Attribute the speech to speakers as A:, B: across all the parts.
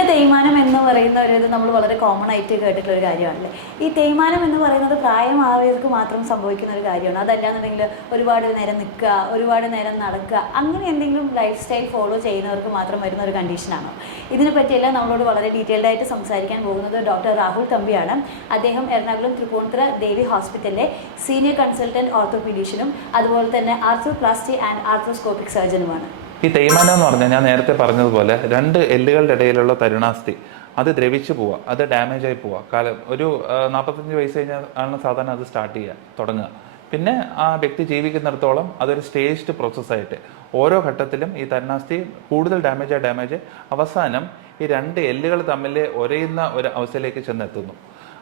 A: മുട്ടിന് തേയ്മാനം എന്ന് പറയുന്ന ഒരു ഇത് നമ്മൾ വളരെ കോമൺ ആയിട്ട് കേട്ടിട്ടുള്ള ഒരു കാര്യമാണല്ലേ? ഈ തേയ്മാനം എന്ന് പറയുന്നത് പ്രായമായവർക്ക് മാത്രം സംഭവിക്കുന്ന ഒരു കാര്യമാണ്. അതല്ലാന്നുണ്ടെങ്കിൽ ഒരുപാട് നേരം നിൽക്കുക ഒരുപാട് നേരം നടക്കുക അങ്ങനെ എന്തെങ്കിലും ലൈഫ് സ്റ്റൈൽ ഫോളോ ചെയ്യുന്നവർക്ക് മാത്രം വരുന്ന ഒരു കണ്ടീഷനാണോ ഇതിനെ പറ്റിയെല്ലാം നമ്മളോട് വളരെ ഡീറ്റെയിൽഡ് ആയിട്ട് സംസാരിക്കാൻ പോകുന്നത് ഡോക്ടർ രാഹുൽ തമ്പിയാണ്. അദ്ദേഹം എറണാകുളം തൃപ്പൂണിത്തുറ ദേവി ഹോസ്പിറ്റലിലെ സീനിയർ കൺസൾട്ടന്റ് ഓർത്തോപീഡീഷ്യനും അതുപോലെ തന്നെ ആർത്തോപ്ലാസ്റ്റി ആൻഡ് ആർത്തോസ്കോപ്പിക് സർജനുമാണ്
B: ഈ തേയ്മാനം എന്ന് പറഞ്ഞാൽ ഞാൻ നേരത്തെ പറഞ്ഞതുപോലെ രണ്ട് എല്ലുകളുടെ ഇടയിലുള്ള തരുണാസ്ഥി. അത് ദ്രവിച്ചു പോവുക അത് ഡാമേജ് ആയി പോവുക കാലം ഒരു നാൽപ്പത്തഞ്ച് വയസ്സ് കഴിഞ്ഞാൽ ആണ് സാധാരണ അത് സ്റ്റാർട്ട് ചെയ്യുക തുടങ്ങുക. പിന്നെ ആ വ്യക്തി ജീവിക്കുന്നിടത്തോളം അതൊരു സ്റ്റേജ്ഡ് പ്രോസസ്സായിട്ട് ഓരോ ഘട്ടത്തിലും ഈ തരുണാസ്തി കൂടുതൽ ഡാമേജ് ആ ഡാമേജ് അവസാനം ഈ രണ്ട് എല്ലുകൾ തമ്മിൽ ഒരയുന്ന ഒരു അവസ്ഥയിലേക്ക് ചെന്നെത്തുന്നു.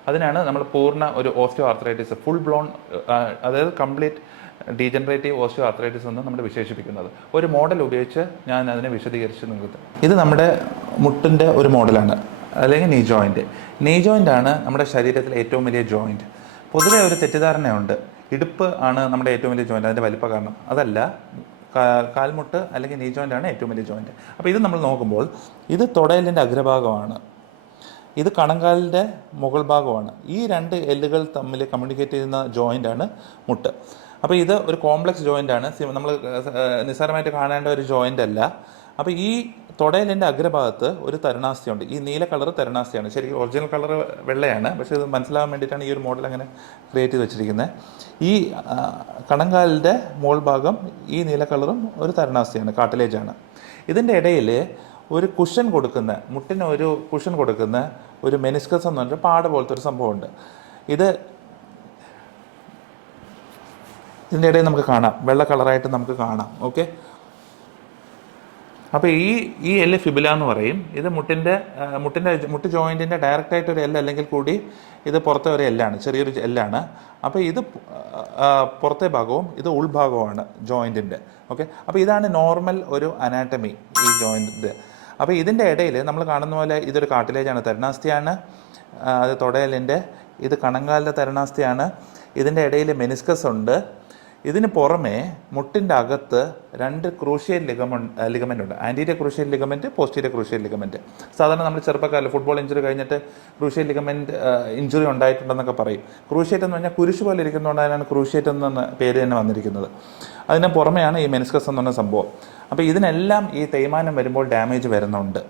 B: അതിനാണ് നമ്മൾ പൂർണ ഒരു ഓസ്റ്റിയോ ആർത്രൈറ്റിസ് ഫുൾ ബ്ലോൺ അതായത് കംപ്ലീറ്റ് ഡീജനറേറ്റീവ് ഓസ്റ്റോ ആർത്രൈറ്റിസ് എന്ന് നമ്മൾ വിശേഷിപ്പിക്കുന്നത്. ഒരു മോഡൽ ഉപയോഗിച്ച് ഞാൻ അതിനെ വിശദീകരിച്ച് നിങ്ങൾക്ക് ഇത് നമ്മുടെ മുട്ടിന്റെ ഒരു മോഡലാണ് അല്ലെങ്കിൽ നീ ജോയിന്റ് നീ ജോയിന്റ് ആണ് നമ്മുടെ ശരീരത്തിലെ ഏറ്റവും വലിയ ജോയിന്റ് പൊതുവെ ഒരു തെറ്റിദ്ധാരണയുണ്ട്. ഇടുപ്പ് ആണ് നമ്മുടെ ഏറ്റവും വലിയ ജോയിന്റ് അതിന്റെ വലിപ്പ കാരണം. അതല്ല കാൽമുട്ട് അല്ലെങ്കിൽ നീ ജോയിന്റ് ആണ് ഏറ്റവും വലിയ ജോയിന്റ് അപ്പോൾ ഇത് നമ്മൾ നോക്കുമ്പോൾ ഇത് തുടയലിന്റെ അഗ്രഭാഗമാണ്. ഇത് കണങ്കാലിന്റെ മുകൾ ഭാഗമാണ് ഈ രണ്ട് എല്ലുകൾ തമ്മിൽ കമ്മ്യൂണിക്കേറ്റ് ചെയ്യുന്ന ജോയിന്റ് ആണ് മുട്ട്. അപ്പോൾ ഇത് ഒരു കോംപ്ലക്സ് ജോയിന്റ് ആണ്. നമ്മൾ നിസ്സാരമായിട്ട് കാണേണ്ട ഒരു ജോയിന്റ് അല്ല. അപ്പോൾ ഈ തുടയലിന്റെ അഗ്രഭാഗത്ത് ഒരു തരുണാസ്ഥിയുണ്ട് ഈ നീല കളർ തരുണാസ്ഥിയാണ് ശരിക്കും ഒറിജിനൽ കളർ വെള്ളയാണ്. പക്ഷേ ഇത് മനസ്സിലാവാൻ വേണ്ടിയിട്ടാണ് ഈ ഒരു മോഡൽ അങ്ങനെ ക്രിയേറ്റ് ചെയ്ത് വെച്ചിരിക്കുന്നത് ഈ കണങ്കാലിന്റെ മോൾ ഭാഗം ഈ നീല കളറും ഒരു തരുണാസ്ഥിയാണ് കാട്ടിലേജാണ് ഇതിന്റെ ഇടയിൽ ഒരു കുഷൻ കൊടുക്കുന്ന മുട്ടിന് ഒരു കുഷൻ കൊടുക്കുന്ന ഒരു മെനിസ്കസ് എന്ന് പറഞ്ഞ പാട് പോലത്തെ ഒരു സംഭവമുണ്ട്. ഇത് ഇതിന്റെ ഇടയിൽ നമുക്ക് കാണാം. വെള്ള കളറായിട്ട് നമുക്ക് കാണാം. ഓക്കെ? അപ്പോൾ ഈ ഈ എല്ല് ഫിബില എന്ന് പറയും. ഇത് മുട്ടിന്റെ മുട്ടിന്റെ മുട്ട് ജോയിന്റിന്റെ ഡയറക്റ്റായിട്ട് ഒരു എല്ല് അല്ലെങ്കിൽ കൂടി ഇത് പുറത്തെ ഒരു എല്ലാണ് ചെറിയൊരു എല്ലാണ് അപ്പോൾ ഇത് പുറത്തെ ഭാഗവും ഇത് ഉൾഭാഗവുമാണ് ജോയിന്റിന്റെ ഓക്കെ? അപ്പോൾ ഇതാണ് നോർമൽ ഒരു അനാറ്റമി ഈ ജോയിന്റിന്റെ അപ്പോൾ ഇതിന്റെ ഇടയിൽ നമ്മൾ കാണുന്ന പോലെ ഇതൊരു കാട്ടിലേജാണ് തരുണാസ്ഥിയാണ്. അത് തുടയലിന്റെ ഇത് കണങ്കാലിന്റെ തരണാസ്ഥിയാണ്. ഇതിന്റെ ഇടയിൽ മെനിസ്കസ് ഉണ്ട്. ഇതിന് പുറമെ മുട്ടിന്റെ അകത്ത് രണ്ട് ക്രൂഷ്യൽ ലിഗമെന്റ് ലിഗമെന്റ് ഉണ്ട്. Anterior crucial ligament posterior crucial ligament സാധാരണ നമ്മൾ ചെറുപ്പക്കാരിൽ ഫുട്ബോൾ ഇഞ്ചുറി കഴിഞ്ഞിട്ട് ക്രൂഷ്യൽ ലിഗമെന്റ് ഇഞ്ചുറി ഉണ്ടായിട്ടുണ്ടെന്നൊക്കെ പറയും. ക്രൂഷ്യേറ്റ് എന്ന് പറഞ്ഞാൽ കുരിശ് പോലെ ഇരിക്കുന്നതുകൊണ്ടാണ് ക്രൂഷ്യേറ്റ് എന്ന പേര് തന്നെ വന്നിരിക്കുന്നത്. അതിന് പുറമെയാണ് ഈ മെനിസ്കസ് എന്ന് പറഞ്ഞ സംഭവം. അപ്പോൾ ഇതിനെല്ലാം ഈ തേയ്മാനം വരുമ്പോൾ ഡാമേജ് വരുന്നുണ്ട്.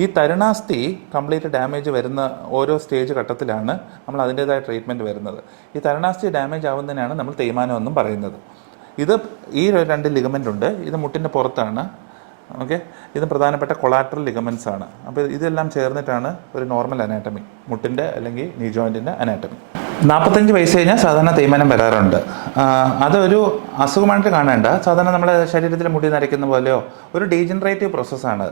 B: ഈ തരുണാസ്ഥി കംപ്ലീറ്റ് ഡാമേജ് വരുന്ന ഓരോ സ്റ്റേജ് ഘട്ടത്തിലാണ് നമ്മൾ അതിന്റേതായ ട്രീറ്റ്മെന്റ് വരുന്നത്. ഈ തരുണാസ്ഥി ഡാമേജ് ആവുന്നതിനാണ് നമ്മൾ തേയ്മാനം എന്നും പറയുന്നത്. ഇത് ഈ രണ്ട് ലിഗമെന്റ് ഉണ്ട്. ഇത് മുട്ടിന്റെ പുറത്താണ്. ഓക്കെ? ഇത് പ്രധാനപ്പെട്ട കൊളാട്രൽ ലിഗമെൻസ് ആണ്. അപ്പോൾ ഇതെല്ലാം ചേർന്നിട്ടാണ് ഒരു നോർമൽ അനാറ്റമി മുട്ടിന്റെ അല്ലെങ്കിൽ നീ ജോയിന്റിന്റെ അനാറ്റമി നാൽപ്പത്തഞ്ച് വയസ്സ് കഴിഞ്ഞാൽ സാധാരണ തേയ്മാനം വരാറുണ്ട്. അതൊരു അസുഖമായിട്ട് കാണേണ്ട. സാധാരണ നമ്മുടെ ശരീരത്തിൽ മുടി നരയ്ക്കുന്ന പോലെയോ ഒരു ഡീജനറേറ്റീവ് പ്രോസസ്സാണ്.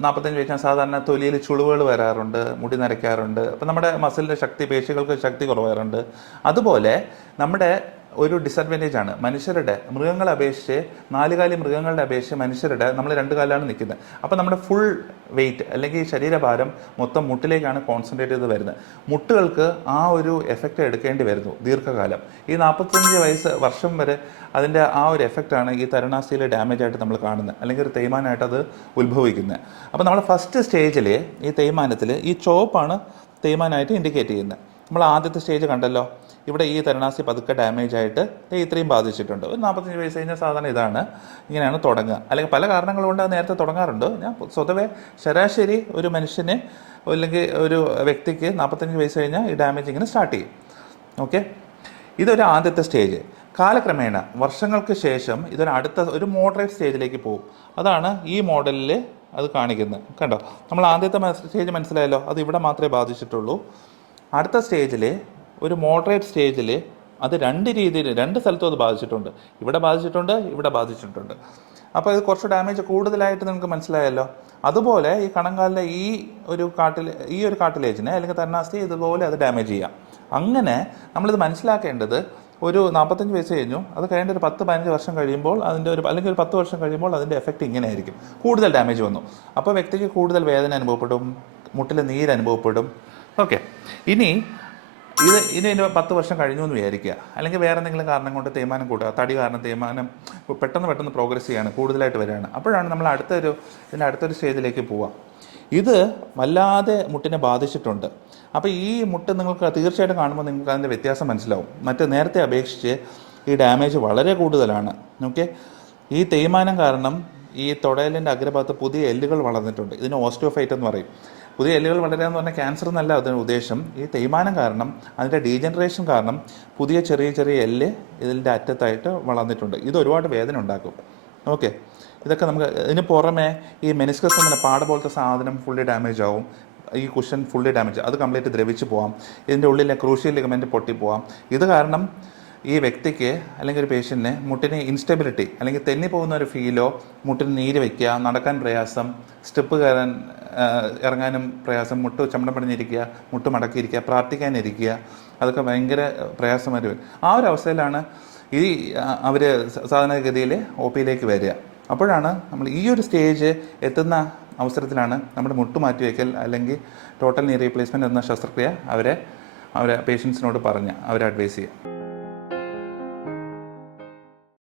B: നാൽപ്പത്തഞ്ച് വയസ്സാൽ സാധാരണ തൊലിയിൽ ചുളിവുകൾ വരാറുണ്ട് മുടി നരയ്ക്കാറുണ്ട്. അപ്പം നമ്മുടെ മസിലിന്റെ ശക്തി പേശികൾക്ക് ശക്തി കുറവാറുണ്ട്. അതുപോലെ നമ്മുടെ ഒരു ഡിസഡ്വാന്റേജ് ആണ്. മനുഷ്യരുടെ മൃഗങ്ങളെ അപേക്ഷിച്ച് നാലുകാലി മൃഗങ്ങളുടെ അപേക്ഷിച്ച് മനുഷ്യരുടെ നമ്മൾ രണ്ട് കാലാണ് നിൽക്കുന്നത്. അപ്പോൾ നമ്മുടെ ഫുൾ വെയിറ്റ് അല്ലെങ്കിൽ ശരീരഭാരം മൊത്തം മുട്ടിലേക്കാണ് കോൺസെൻട്രേറ്റ് ചെയ്ത് വരുന്നത്. മുട്ടുകൾക്ക് ആ ഒരു എഫക്റ്റ് എടുക്കേണ്ടി വരുന്നു ദീർഘകാലം. ഈ നാൽപ്പത്തഞ്ച് വയസ്സ് വർഷം വരെ അതിന്റെ ആ ഒരു എഫക്റ്റാണ് ഈ തരുണാസ്ഥിയിലെ ഡാമേജ് ആയിട്ട് നമ്മൾ കാണുന്നത്. അല്ലെങ്കിൽ ഒരു തേയ്മാനമായിട്ട് അത് ഉത്ഭവിക്കുന്നത്. അപ്പോൾ നമ്മൾ ഫസ്റ്റ് സ്റ്റേജിൽ ഈ തേയ്മാനത്തിൽ ഈ ചോപ്പാണ് തേയ്മാനമായിട്ട് ഇൻഡിക്കേറ്റ് ചെയ്യുന്നത്. നമ്മൾ ആദ്യത്തെ സ്റ്റേജ് കണ്ടല്ലോ. ഇവിടെ ഈ തരണാസി പതുക്കെ ഡാമേജ് ആയിട്ട് ഇത്രയും ബാധിച്ചിട്ടുണ്ട്. ഒരു നാൽപ്പത്തഞ്ച് വയസ്സ് കഴിഞ്ഞാൽ സാധാരണ ഇതാണ്. ഇങ്ങനെയാണ് തുടങ്ങുക. അല്ലെങ്കിൽ പല കാരണങ്ങൾ കൊണ്ട് നേരത്തെ തുടങ്ങാറുണ്ട്. ഞാൻ സ്വതവേ ശരാശരി ഒരു മനുഷ്യന് അല്ലെങ്കിൽ ഒരു വ്യക്തിക്ക് നാൽപ്പത്തഞ്ച് വയസ്സ് കഴിഞ്ഞാൽ ഈ ഡാമേജ് ഇങ്ങനെ സ്റ്റാർട്ട് ചെയ്യും. ഓക്കെ ഇതൊരു ആദ്യത്തെ സ്റ്റേജ് കാലക്രമേണ വർഷങ്ങൾക്ക് ശേഷം ഇതൊരു അടുത്ത ഒരു മോഡറേറ്റ് സ്റ്റേജിലേക്ക് പോകും. അതാണ് ഈ മോഡലിൽ അത് കാണിക്കുന്നത്. കണ്ടോ? നമ്മൾ ആദ്യത്തെ സ്റ്റേജ് മനസ്സിലായല്ലോ. അത് ഇവിടെ മാത്രമേ ബാധിച്ചിട്ടുള്ളൂ. അടുത്ത സ്റ്റേജിൽ ഒരു മോഡറേറ്റ് സ്റ്റേജിൽ അത് രണ്ട് രീതിയിൽ രണ്ട് സ്ഥലത്തും അത് ബാധിച്ചിട്ടുണ്ട്. ഇവിടെ ബാധിച്ചിട്ടുണ്ട് ഇവിടെ ബാധിച്ചിട്ടുണ്ട്. അപ്പോൾ ഇത് കുറച്ച് ഡാമേജ് കൂടുതലായിട്ട് നിങ്ങൾക്ക് മനസ്സിലായല്ലോ? അതുപോലെ ഈ കണങ്കാലിലെ ഈ ഒരു കാട്ടിൽ ഈ ഒരു കാട്ടിലേജിനെ അല്ലെങ്കിൽ തന്നാസ്തി ഇതുപോലെ അത് ഡാമേജ് ചെയ്യാം. അങ്ങനെ നമ്മളിത് മനസ്സിലാക്കേണ്ടത് ഒരു നാൽപ്പത്തഞ്ച് വയസ്സ് കഴിഞ്ഞു അത് കഴിഞ്ഞ ഒരു പത്ത് പതിനഞ്ച് വർഷം കഴിയുമ്പോൾ അതിന്റെ ഒരു അല്ലെങ്കിൽ ഒരു പത്ത് വർഷം കഴിയുമ്പോൾ അതിന്റെ എഫക്റ്റ് ഇങ്ങനെ ആയിരിക്കും. കൂടുതൽ ഡാമേജ് വന്നു. അപ്പോൾ വ്യക്തിക്ക് കൂടുതൽ വേദന അനുഭവപ്പെടും മുട്ടിൽ നീര് അനുഭവപ്പെടും ഓക്കെ. ഇനി ഇത് ഇനി ഇതിന് പത്ത് വർഷം കഴിഞ്ഞു എന്ന് വിചാരിക്കുക. അല്ലെങ്കിൽ വേറെ എന്തെങ്കിലും കാരണം കൊണ്ട് തേയ്മാനം കൂടുക തടി കാരണം തേയ്മാനം പെട്ടെന്ന് പെട്ടെന്ന് പ്രോഗ്രസ് ചെയ്യാണ് കൂടുതലായിട്ട് വരികയാണ്. അപ്പോഴാണ് നമ്മൾ അടുത്തൊരു ഇതിന്റെ അടുത്തൊരു സ്റ്റേജിലേക്ക് പോവുക. ഇത് വല്ലാതെ മുട്ടിനെ ബാധിച്ചിട്ടുണ്ട്. അപ്പോൾ ഈ മുട്ട് നിങ്ങൾക്ക് തീർച്ചയായിട്ടും കാണുമ്പോൾ നിങ്ങൾക്ക് അതിന്റെ വ്യത്യാസം മനസ്സിലാവും. മറ്റ് നേരത്തെ അപേക്ഷിച്ച് ഈ ഡാമേജ് വളരെ കൂടുതലാണ്. ഓക്കെ ഈ തേയ്മാനം കാരണം ഈ തൊടയലിന്റെ അഗ്രഭാഗത്ത് പുതിയ എല്ലുകൾ വളർന്നിട്ടുണ്ട്. ഇതിന് ഓസ്റ്റിയോഫൈറ്റ് എന്ന് പറയും. പുതിയ എല്ലുകൾ വളരുക എന്ന് പറഞ്ഞാൽ ക്യാൻസർ എന്നല്ല അതിന് ഉദ്ദേശം. ഈ തേയ്മാനം കാരണം അതിന്റെ ഡീജനറേഷൻ കാരണം പുതിയ ചെറിയ ചെറിയ എല്ല് ഇതിന്റെ അറ്റത്തായിട്ട് വളർന്നിട്ടുണ്ട്. ഇത് ഒരുപാട് വേദന ഉണ്ടാക്കും. ഓക്കെ ഇതൊക്കെ നമുക്ക് ഇതിന് പുറമെ ഈ മെനിസ്കസ് എന്ന പാട പോലത്തെ സാധനം ഫുള്ളി ഡാമേജ് ആവും. ഈ കുഷൻ ഫുള്ളി ഡാമേജ് അത് കംപ്ലീറ്റ് ദ്രവിച്ച് പോവാം. ഇതിന്റെ ഉള്ളിലെ ക്രൂഷ്യൽ ലിഗമെന്റ് പൊട്ടിപ്പോവാം. ഇത് കാരണം ഈ വ്യക്തിക്ക് അല്ലെങ്കിൽ ഒരു പേഷ്യന്റിന് മുട്ടിന് ഇൻസ്റ്റബിലിറ്റി അല്ലെങ്കിൽ തെന്നി പോകുന്ന ഒരു ഫീലോ മുട്ടിന് നീര് വയ്ക്കുക നടക്കാൻ പ്രയാസം സ്റ്റെപ്പ് കയറാൻ ഇറങ്ങാനും പ്രയാസം മുട്ട് ചമ്മടം പടിഞ്ഞിരിക്കുക മുട്ട് മടക്കിയിരിക്കുക പ്രാർത്ഥിക്കാനിരിക്കുക അതൊക്കെ ഭയങ്കര പ്രയാസമായി വരും. ആ ഒരു അവസ്ഥയിലാണ് ഈ അവർ സാധാരണഗതിയിൽ ഒ പിയിലേക്ക് വരിക. അപ്പോഴാണ് നമ്മൾ ഈ ഒരു സ്റ്റേജ് എത്തുന്ന അവസരത്തിലാണ് നമ്മുടെ മുട്ട് മാറ്റി വയ്ക്കൽ അല്ലെങ്കിൽ ടോട്ടൽ നീ റീപ്ലേസ്മെന്റ് എന്ന ശസ്ത്രക്രിയ അവരെ അവരെ പേഷ്യൻസിനോട് പറഞ്ഞ് അവരെ അഡ്വൈസ് ചെയ്യുക.